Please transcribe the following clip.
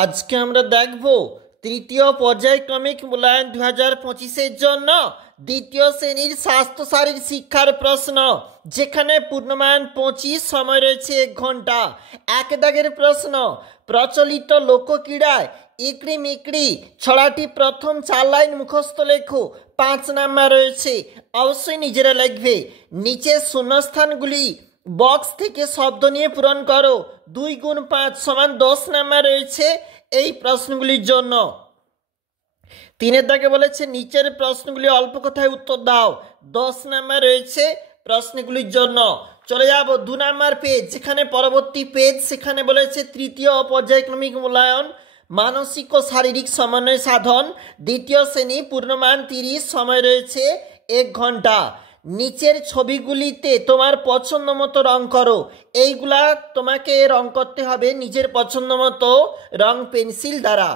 আজকে আমরা দেখব তৃতীয় পর্যায়ক্রমিক মূল্যায়ন 2025-এর জন্য দ্বিতীয় শ্রেণীর স্বাস্থ্য শারীর শিক্ষার প্রশ্ন, যেখানে পূর্ণমান 25, সময় রয়েছে 1 ঘন্টা। এক দাগের প্রশ্ন, প্রচলিত লোকক্রীড়ায় ইকড়ি মিকড়ি ছড়াটি প্রথম 4 লাইন মুখস্থ লেখো। 5 নাম্বার রয়েছে, অবশ্যই নিজেরা লিখবে। নিচে শূন্যস্থানগুলি বক্স থেকে শব্দ নিয়ে পূরণ করো। 2 গুণ 5 সমান 10 নাম্বার রয়েছে এই প্রশ্নগুলির জন্য। 3 দাগে বলেছে নিচের প্রশ্নগুলি অল্প কথায় উত্তর দাও। 10 নাম্বার রয়েছে প্রশ্নগুলির জন্য। চলে যাব 2 নাম্বার পেজ, যেখানে পরবর্তী পেজ, সেখানে বলেছে তৃতীয় পর্যায়ক্রমিক মূল্যায়ন মানসিক ও শারীরিক সমন্বয় সাধন, দ্বিতীয় শ্রেণী, পূর্ণমান 30, সময় রয়েছে 1 ঘন্টা। নিচের ছবিগুলিতে তোমার পছন্দ মতো রং করো। এইগুলা তোমাকে রং করতে হবে নিজের পছন্দ মতো রং পেন্সিল দ্বারা।